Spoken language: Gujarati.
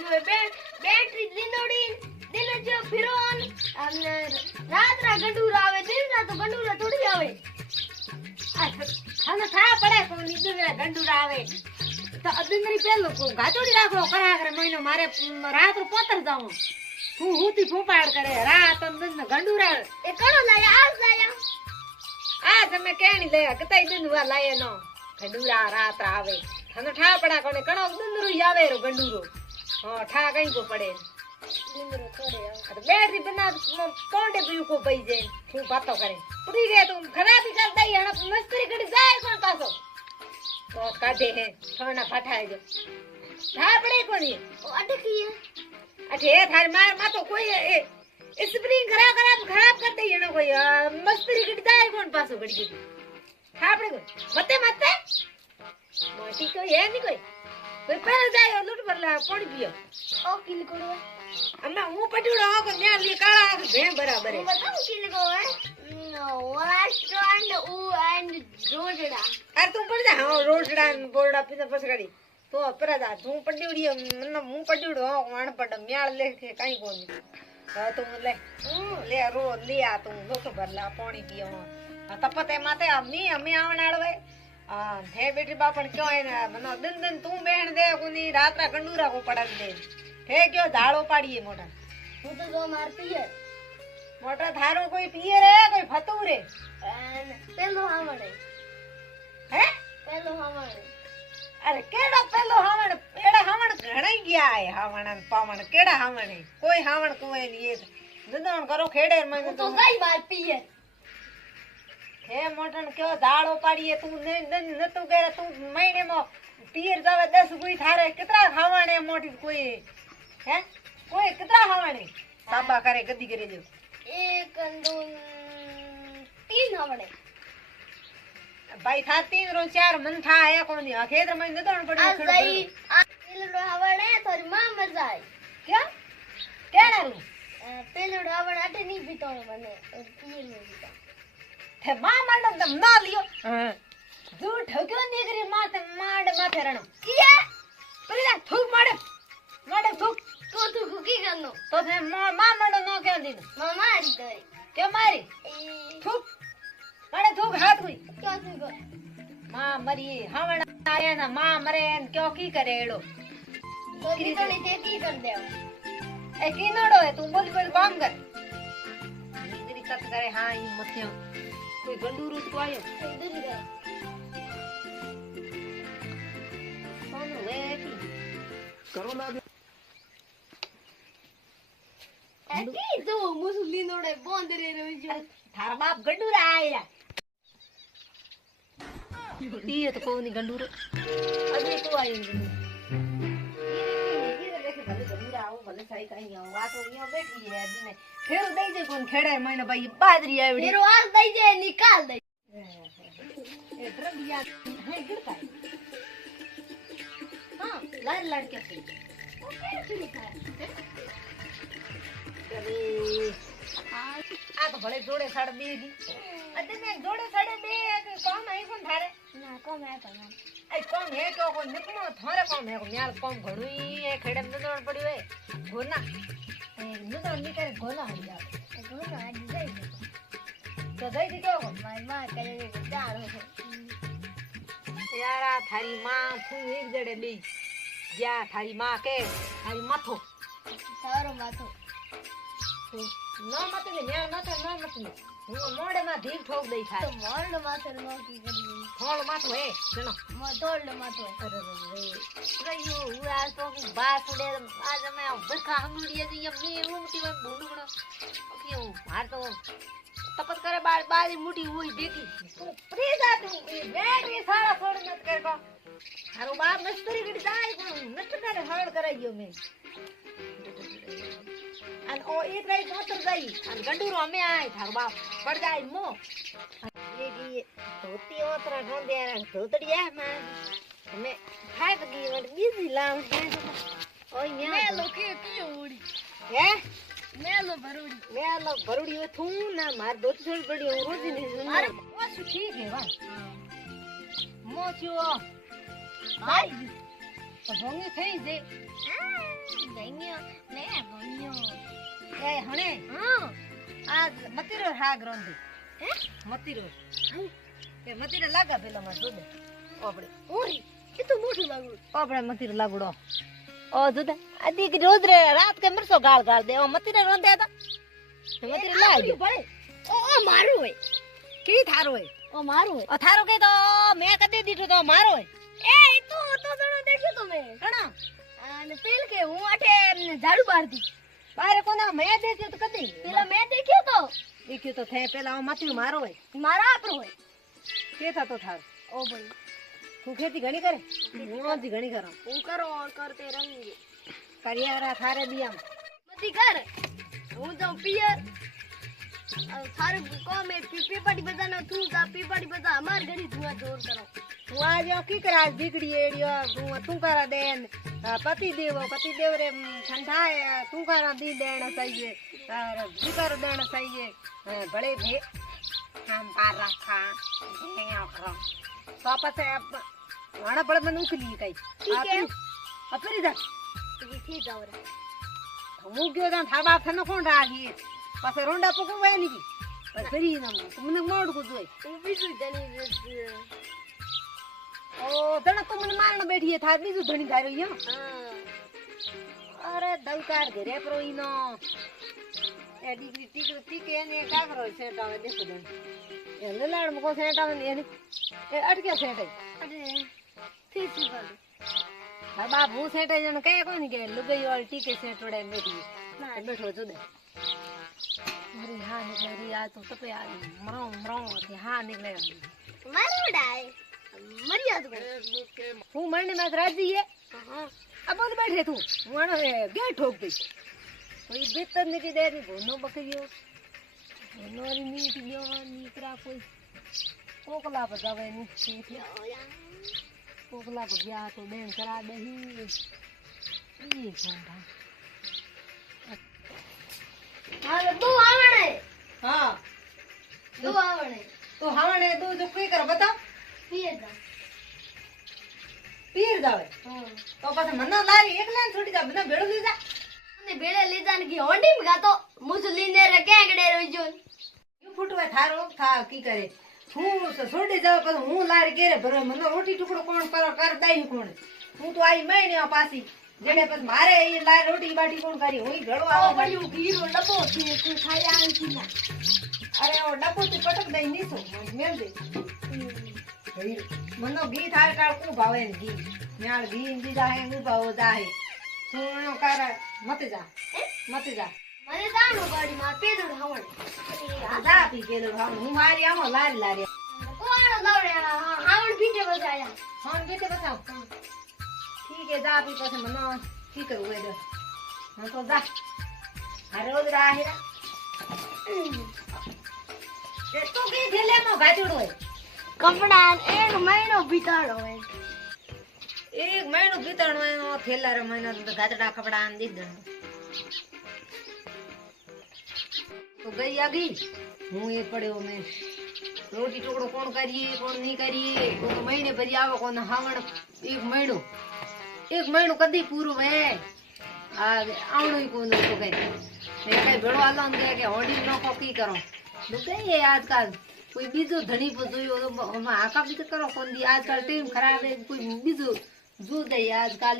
બેટરી લીંદોડી દિન જો ફિરોન અને રાત ગંડુર આવે દિન રાત તો ગંડુર થોડી આવે હને થા પડે કો નીંદર ગંડુર આવે તો અદિંદરી પેલો કો ગાચોડી રાખો કરાગરે મહિનો મારે રાત રો પોતર જાઉં હું હુતી ફૂપાડ કરે રાત અંદન ગંડુર આવે એ કણો લાયા આજ લાયા આ તમે કેણી લે કતાઈ દિન વા લાયે નો ગંડુરા રાત આવે હને ઠા પડા કોને કણો દુંદરુ આવે રો ગંડુરો હા ઠા કઈ કો પડે લીંદરો થોડે અરે બેટરી બના કોંડે પીયું કો પઈ જાય હું વાતો કરે પડી ગયા તું ખરાબી કર દઈ હણ મસ્તરી કરી જાય કોણ પાછો તો કાઢે હે થોડા પાઠાય જો ઠા પડે કોની ઓ અટકી અઠે થાર માર માં તો કોઈ એ સ્પ્રિંગ ખરાબ કર દઈ હણ કોઈ મસ્તરી કરી જાય કોણ પાછો ગડી ગઈ ઠા પડે મતે મોટી કોઈ હે ની કોઈ પર જાય લૂટ પરલા પાણી પીયો ઓ કિલ કરો અમ્મા હું પટુડો આકો ન્યા લે કાળા ભે બરાબર હે बताओ किल को है रेस्टोरेंट ऊ एंड रोजड़ा અરે તું પડ જા હા રોટડા ને બોરડા પીને પસગાડી તો પરાદા તું પડીડી મને હું પડીડો વાણ પડ મ્યાળ લે કે કાઈ કોની હા તું લે રો લે આ તું લોક ભરલા પાણી પીયો આ તપતે માતે અમ્મી અમે આવણાળવે આ હે બેટી બાપણ ક્યો હે મને દિન તું બેણ દે કોની રાત્રા ગંડુરા કો પડાવી દે હે ક્યો ધાળો પાડીએ મોટા હું તો જો મારતી है મોટા ધારો કોઈ પીએ રે કોઈ ફતું રે પેલો હાવણે હે પેલો હાવણે અરે કેડો પેલો હાવણ એડા હાવણ ઘણાઈ ગયા હે હાવણ ને પાવણ કેડા હાવણ હે કોઈ હાવણ કોઈ ની એ દદણ કરો ખેડે મને તો કઈ મારતી है હે મોટણ કયો ધાળો પાડીએ તું નતું કરે તું મહિને માં પિયર જાવે 10 ગુઈ થારે કેટલા હાવણ હે મોટી કોઈ હે કોઈ કેટલા હાવણ હે સાબા કરે ગદી કરે જો एक दो तीन हावणे भाई था 3 रो 4 मन था है कोनी खेतर में नदण पड़ी आ सही आ पेलो हावणे थोड़ी मां मजा आई क्या केड़ा रू पेलो हावणे अटे नहीं पीतो मने पीर में पीता थे मां मंडम तम ना लियो झूठ ठग्यो निगरी माथे माथे रणो किया परीला थूक माडे थूक तो तू कुकी करनो तो थे मां मंडो नो क्या दिन मामा आरी तोरी के मारी थूक माडे थूक हाथ हुई क्या तू को मां मरी हावण आया ना मां मरे क्यों की करे एड़ो तो की तो नहीं की कर दे ए कीनोड़ो है तू बोल काम कर निगरी कत करे हां ई मथ्यो कोई गंडूरू तो आयो इधर ही कर कौन वेटी करो ना ऐसी तो मुसली नोड़े बंद रे रही जो थारा बाप गंडूरा आया ये तो कोनी गंडूर अभी तो आयो ये देखे भले गंडूरा आओ भले सही कहीं आओ आ तो यहां बैठी है ने फेर दई जे कोन खेड़े महीने भाई बाजरी आवी मेरो आज दई जे निकाल दे ए ड्रबिया है गिरता है हां लाड लाड के कैसे निकाल अरे आ तो भले जोड़े सड़ दे दी अते ने जोड़े सड़े दे कौन है कौन थारे ना कम है पर आई कौन है क्यों कोई निकलो थारे कौन है न्याल कौन घणुई है खेड़े में दौड़ पड़ी है गोना ए नदौड़ नहीं करे गोना हो जा तो ना आज दई तो दई दी क्यों माय मां करे चार हो यारा थारी मां तू एक जड़े ली या थारी मां के थारी माथो सारो माथो न मत ले न्या मत न मत હું મોડે માં ધીર ઠોક દઈ तो થાય मोरड माथो नो की करी થોડ માથું હે જણો मो तोड़ माथो અરે રયો હું આ તો બાસ ઉડે આજ અમે ભરખા હમડીએ જઈએ મે ઉમટી વા ભૂંડુડો ઓકે હું માર તો તપત કરે બારી મુઠી હોય દેખી પ્લીઝ આ તું બેટરી સારા છોડ મત કર કો તારો બાપ મસ્તરી ગડી જાય પણ નત કરે હળ કરાઈ ગયો મે અને ઓ એક રાઈ મોટર ગઈ અને ગંડુરો અમે આય થારો બાપ પડ જાય મો ये धोती ओतरा ढोंदे धोतड़िया में हमें खाए तो की वर बिजी लाम है ओ यहां मैं लोके की उड़ी है मैं लो भरुड़ी हो थू ना मार दो छोड़ पड़ी हो रोज नहीं सुन अरे वो ठीक है वा मोचो भाई तो होंगे થઈ જે હણે હા આ મતીરો હાગ રોંધી હે મતીરો એ મતીરો લાગા પેલા માં જોડે આપણે ઓરી એ તો મોટું લાગુ આપણે મતીરો લાગડો ઓ જોડે આ દીકરી રોજ રે રાત કે મરસો ગાળ ગાળ દે ઓ મતીરો રોંધે હતા મતીરો લાગી પડે ઓ મારું હોય કી થારો હોય ઓ મારું હોય ઓ થારો કે તો મેં કદી દીધું તો મારો હોય એ તો જણો દેખ્યો તો મેં ઘણા અને પેલ કે હું આઠે ઝાડુ બારતી બારે કોના મેં દેખ્યો તો કદી પેલા મેં દેખ્યો તો દેખ્યો તો થે પેલા ઓ મતીરો મારો હોય મારા આપણો હોય કે થતો થાર ઓ ભાઈ તું ખેતી ઘણી કરે હું આજી ઘણી કરું હું કરો और करते रहेंगे કરિયારા થારે દિયામ બધી કર હું તો પિયર થારે કો મે પીપાડી બધાનો તું તા પીપાડી બધા અમાર ઘડી ધુઆ જોર કરો તું આજો કી કરા દીકડી એડિયો તું કરા દેન પતિ દેવ રે ઠંડા તું કરા દી દેણ સહીએ દીકરો દેણ સહીએ ભલે ભે हम पार रखा नहीं करो वापस वाणा बड़ मन उखली कई ठीक है अपनी जा ठीक जाओ रे હું ગયો તા થાબા થનો કોણ રાખી પછી રોંડા પકુ વે ની પર ફરી ના મને મોડ કો જોઈ હું બીજું ધણી ઓ તને તો મને મારણ બેઠી થા બીજું ધણી ધાર્યો યો હા અરે દવકાર ઘરે પ્રો ઈનો એ ડિગ્રી ટીકે એને કાગરો સેટાવે દેખો દે એ લલાડ મકો સેટાવે ને એને એ અટકે સેટાઈ અરે ઠીક છે બાબુ હા બાપ હું સેટાઈ જણ કઈ કોની કે લુગઈ વાળ ટીકે સેટોડે બેઠી ના બેઠો જુદે મારી હા નીકળે રી આ તો તપે આ મરો કે હા નીકળે મારી ઉડાય મર્યાદ કર હું મરને માં રાજી હે હા આ બધું બેઠે તું હું આનો ગેટ ઠોક દઈ કોઈ ભીતર નીકળી દે ની ભોનો બકરીયો ભોનોરી નીટ ગયો નીકળા કોઈ કોકલા પર જવે ની કોકલા પર ગયા તો બેન કરા દહી ઈ કોંડા હાલો તું આવણે હા તું આવણે તો હાવણે તું જો કઈ કર બતાવ પીએ જા પીર જાવે હા તો પછી મને લારી એકલા ને છોડી જા મને ભેળો લઈ જા અને બેડે લઈ જાન કી હોંડી માં ગાતો મુસલીને રે કેંગડે રોજો યુ ફૂટવા થારો થા કી કરે હું છોડી જાવ પછી હું લારી કેરે ભરે મને રોટી ટુકડો કોણ કર દઈ કોણ હું તો આઈ મહિને પાછી જેને પછી મારે એ લારી રોટી બાટી કોણ કરી હું ઘડો ઓ આવો પડ્યું ઘીરો ડબ્બો છે તું ખાઈ આવી ના અરે ઓ ડબ્બો તું પટક દઈ નીસો મેલ દે મનો ઘી થાય કાળ કુ ભાવે ને ઘી ન્યાળ ઘી દીધા હે હું ભાવો જાહે તું એનો કર મત જા મને જાણો ગાડી માં પેદડ હવણ જા પી પેલો હું મારી આમો લારી લારી કોણ દવડે હાવણ પીટે બજાયા હા બેટે બતાવ ઠીક है जा पी પછી મનો કી કરવું એ હા તો જા અરે રોજ રાહેરા એ તો કે થેલે નો ગાચડો હોય કપડા એક મહિનો બીતાડો હોય એક મહિનો બીતણો એનો થેલા રે મહિનો તો ગાચડા કપડા આન દી દે તો ગઈ આગી હું એ પડ્યો મેં રોટી ટુકડો કોણ કરીએ કોણ નહીં કરીએ કોણ મહિને ભરી આવે કોણ હાવણ એક મહિનો કદી પૂરું હે આ આવણું કોણ તો કઈ કઈ ભેળો આલો ને કે હોડી નો કી કરો દુકાઈ આજકાલ કોઈ બીજું ધણી પર જોયું આકા બીજું કરો કોણ દી આજકાલ ટીમ ખરાબ હે કોઈ બીજું જો દે આજકાલ